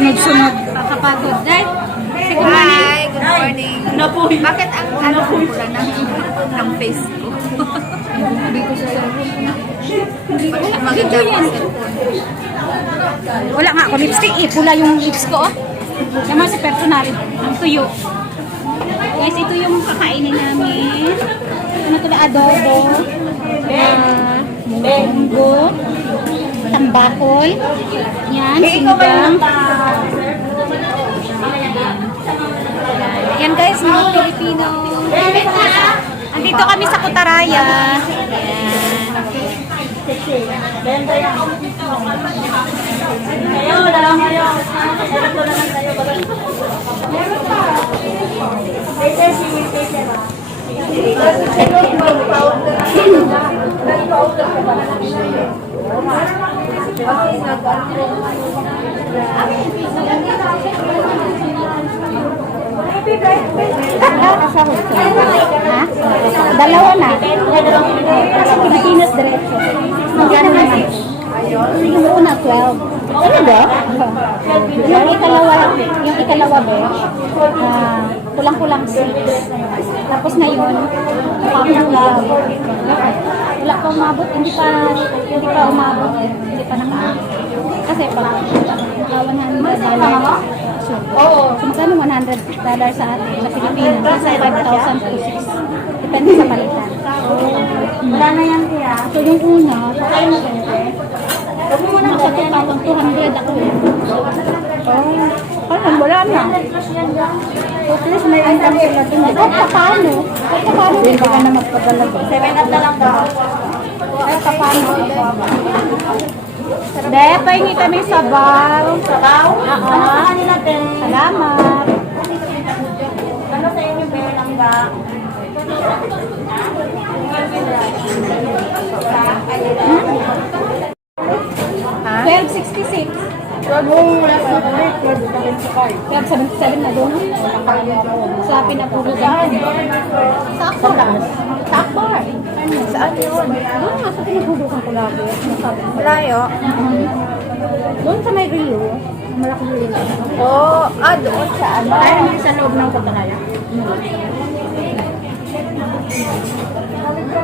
sunod-sunod. Kakapagod. Day, Hi, good morning. Bakit ang ano ko pula ng face ko? Hindi ko sa cellphone. Bakit maganda ang cellphone? Wala nga ako lipstick eh. Pula yung lips ko. Oh. Naman sa personal. Ang tuyo. Guys, ito yung kakainin namin. Ano ito na adobo. Munggo. Tambakol. Yan, sinigang. Yan guys, mga Pilipino. Andito kami sa Kutaraya. Kayo, dalang kayo. Dalang ko naman kayo. Meron pa. Later, si Later ba? Ha? Dalawa na. Kasi Pilipinas diretso. Magkano naman? Yung una, 12. Ano ba? Yung ikalawa ba? Kulang-kulang 6. Tapos na yun, wala pa umabot, hindi pa umabot, hindi pa nakaabot. Kasi pag $100, so magkano $100 sa atin, sa Pilipinas, sa 5,000 to 6. Depende sa palitan. Wala na yan kaya. So yung una, nasa 2,200 ako eh. Parang wala na. So please may income sila dun. Paano? Hindi ka na magpadala ba? 7 up na lang ba? Paano? Hindi, pahingi kami sabaw. Sabaw? Oo. Ano sa kanila natin? Salamat. Ano sa inyo, Bear lang ba? Ha? 12.66. 12.77 na doon. Sa pinapulugan. Sa Akbar. Sa Akbar. Saan yun? Doon nga sa pinapulugan ko lagi. Malayo? Doon sa may Rio. Malaking Rio. Doon sa ano? Kaya naman sa loob ng Kutaraya.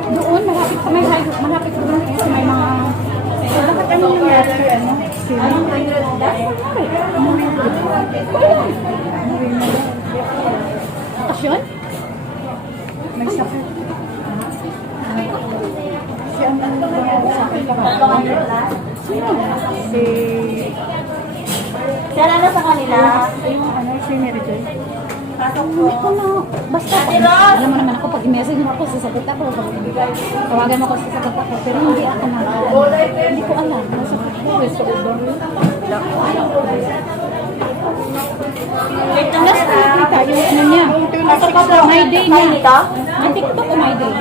Doon, malapit sa may highway. Malapit sa doon kasi may mga... So, bakit ano yung nangyari? Bakasyon? May sakit. Si ano sakit ka ba? Sir, ano sa kanila? Yung ano, si Mary Joy. Pasok Hindi ko ko. na. Basta, alam mo naman ako, pag i-message mo ako, sasagot ako. Tawagan mo ako, sasagot ako. Pero hindi ako na. Hindi ko alam. Masakit ko. Wait lang Last sir. na nakita yung ano niya. Pasok ka po. My day Kain niya. ito? Ang TikTok ko my day.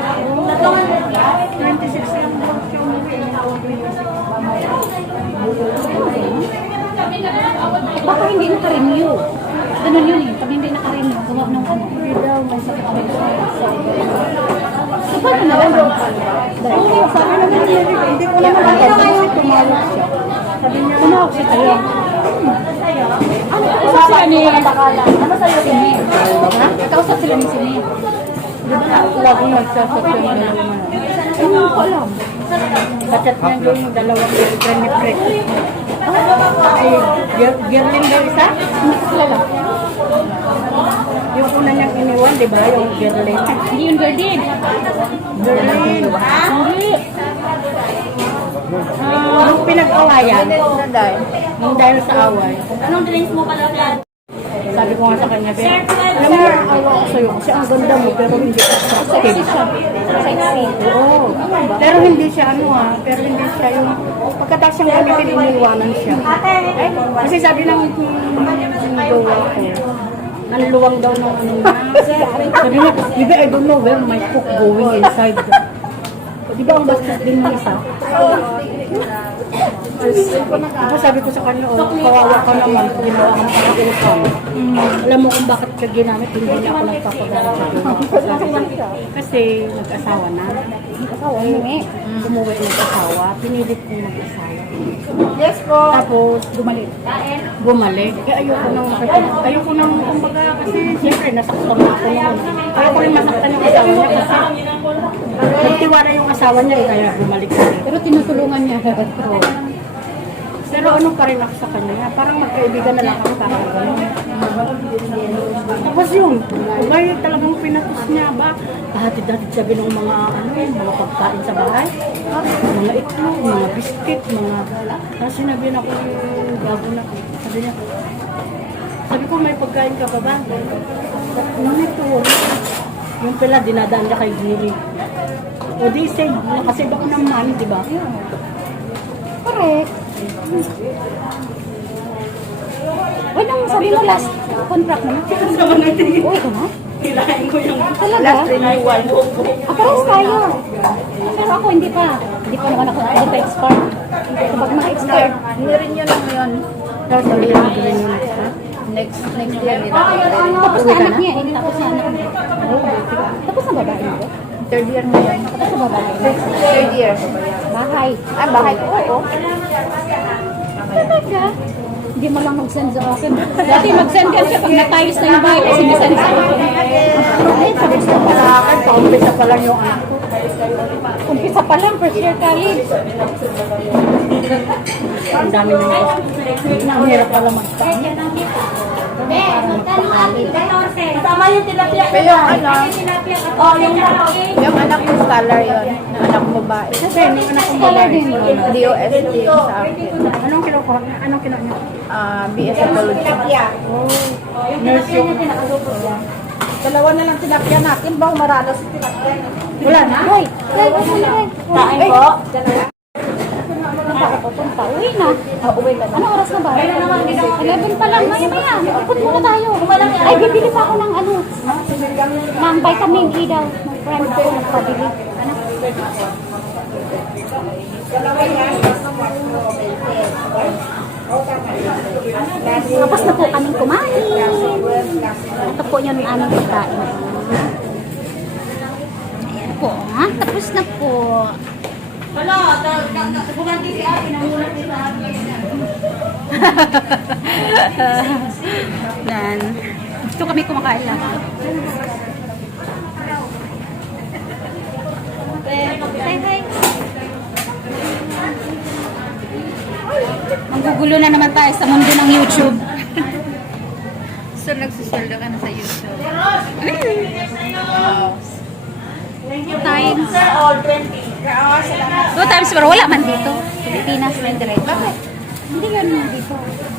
26 lang daw siya umuwi. Baka hindi naka-renew. Ganun yun eh. Pag hindi naka-renew, gawa ng ano. May sakit pa rin. So, paano na lang? Oo, sabi naman niya. Hindi ko naman alam kasi tumawag siya. Sabi niya, tumawag siya tayo. Ano ko sa sila ni... Ano sa'yo, Sini. Ha? Kausap sila ni Sini. Laging nagsasakyan na naman. Ano ko alam? Kachat niya yung dalawang girlfriend ni Fred. Ay, girlin daw isa? Hindi ko kilala. Yung una niyang iniwan, di ba? Yung girlin. Hindi yun Gardin. Girlin. Hindi. Yung pinag-awayan, yung dahil sa away. Anong drinks mo pala, sir? Sabi ko nga sa kanya, Ben, alam mo, awa ko sa'yo kasi ang ganda mo, pero hindi ka Sexy siya. Sexy. Oo. Pero hindi siya pero hindi siya yung pagkatapos siyang gamitin, iniwanan siya. Eh, kasi sabi ng jowa ko, nanluwang daw ng ano na. Sabi niya, maybe I don't know where my cook going inside. Di ba ang bastos din ng isa? Tapos sabi ko sa kanya, kawawa ka naman, ginawa ka ng pagkakulitan. Alam mo kung bakit ka ginamit, hindi niya ako nagpapagamit. Kasi nag-asawa na. Ikaw, umuwi. Umuwi nag-asawa, pinilit ko nag-asawa. Yes po. Tapos, Bumalik. bumalik. Ayoko nang, kumbaga, kasi siyempre, nasaktan na ako noon. Ayoko rin masaktan yung asawa niya kasi nagtiwala yung asawa niya kaya bumalik siya. Pero tinutulungan niya. Pero ano pa rin ako sa kanya, parang magkaibigan na lang ako parang gano'n. Tapos yun, may talagang pinatos niya ba, hatid-hatid sabi ng mga mga pagkain sa bahay, mga itlog, mga biscuit, tapos sinabi na ko yung gago na, sabi ko may pagkain ka pa ba? Ngunito, yung pala dinadaan niya kay Giri. O di say, nakasave ako ng money, di ba? Correct. Uy, nang sabi mo last contract mo? Sama natin. Uy, ito na? Hilahin ko yung Talaga? last renewal. Parehas tayo. Pero ako hindi pa. Hindi pa naman ako expire. Kapag ma-expire, Nirenew lang yun. Tapos sabi yung gawin yun. Next year nila. tapos na anak niya. Hindi tapos na anak niya. Tapos na babae mo? Third year mo yan. Tapos na babae mo? Third year. Bahay. Ah, bahay ko. Oo. Talaga? Hindi mo lang mag-send sa akin. Dati mag-send ka siya pag natayos na yung bahay kasi sinasend sa akin. Ay, sabi ko pala akin, paumpisa pa lang yung anak ko. Umpisa pa lang, first year college. Ang dami na yun. Ang hirap pala mag-start. Tama yung tilapia. Pero yung ano, Oh, yung yung anak ko scholar yun. Anak ko babae. Kasi yung anak kong Scholar babae. din yun. DOST yung sa akin. Anong kinukuha niya? Anong kinuha niya? BS Ecology. Nurse yung... Dalawa na lang tilapia natin. Bang maralos yung tilapia. Wala na? Hoy, Kain po. saan pa ako pupunta? Uwi na. Uwi ka na. Anong oras na ba? 11 pa lang. Maya. Ikot muna tayo. Ay, bibili pa ako ng ng vitamin E daw. Ng friend ko nagpabili. Tapos na po kaming kumain. Ito po yung aming pagkain. Ayan po. Ha? Tapos na po. Wala. Bumanti si Abi. Nangulat si Abi. Dan, dito kami kumakain lang. Hi, hi. Manggugulo na naman tayo sa mundo ng YouTube. So, nagsusuldo ka na sa YouTube. Times. Sir, all 20. Salamat. 2 times pero wala man dito. Pilipinas na diretso. Hindi yan dito.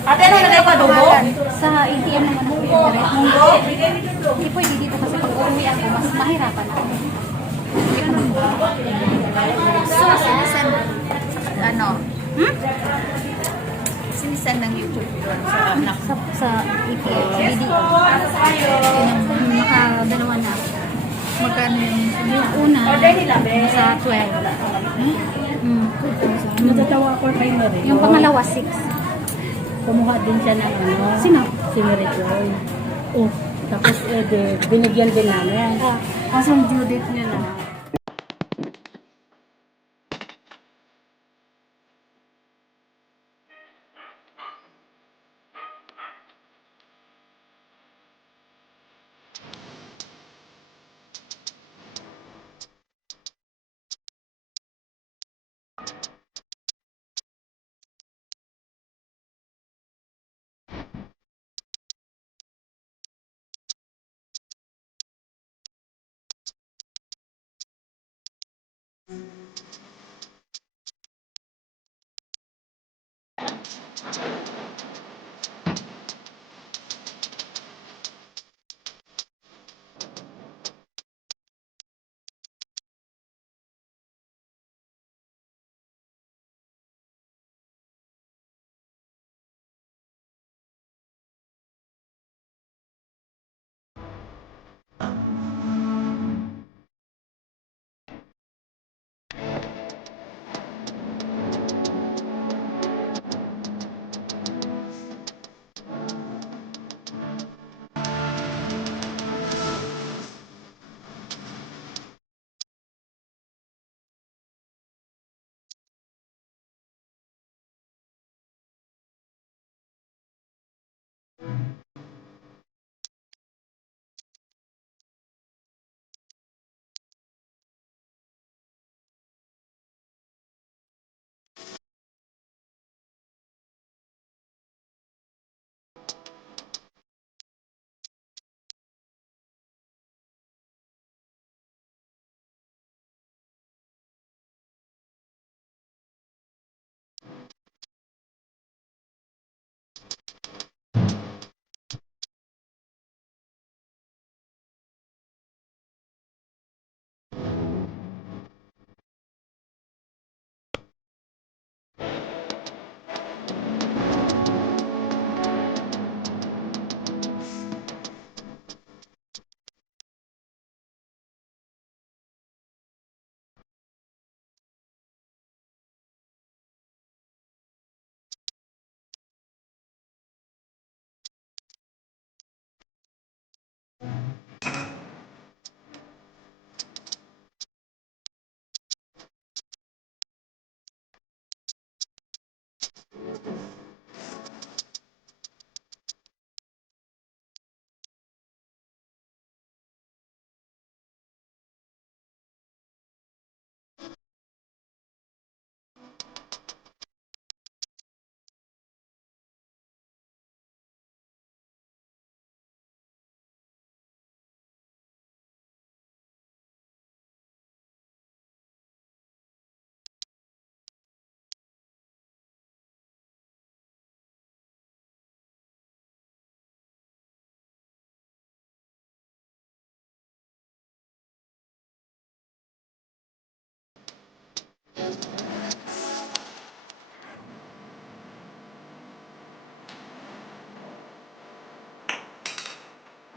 Ate, ano na pa dugo? Sa ATM naman ako yung diretso. Hindi pwede dito kasi pag uuwi ako, mas mahirapan ako. So, sinisend, ano? Sinisend ng YouTube doon sa anak. Sa ATM, video. Nakadalawa na ako. Magkano yung Yung una, sa 12. Natatawa ako kay Marie. Yung pangalawa, 6. Kumuha din siya ng Sino? Si Mary Joy. Oh, tapos binigyan din namin. Kaso ang due date niya na.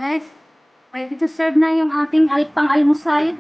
Guys, ready to serve na yung ating pang-almusal.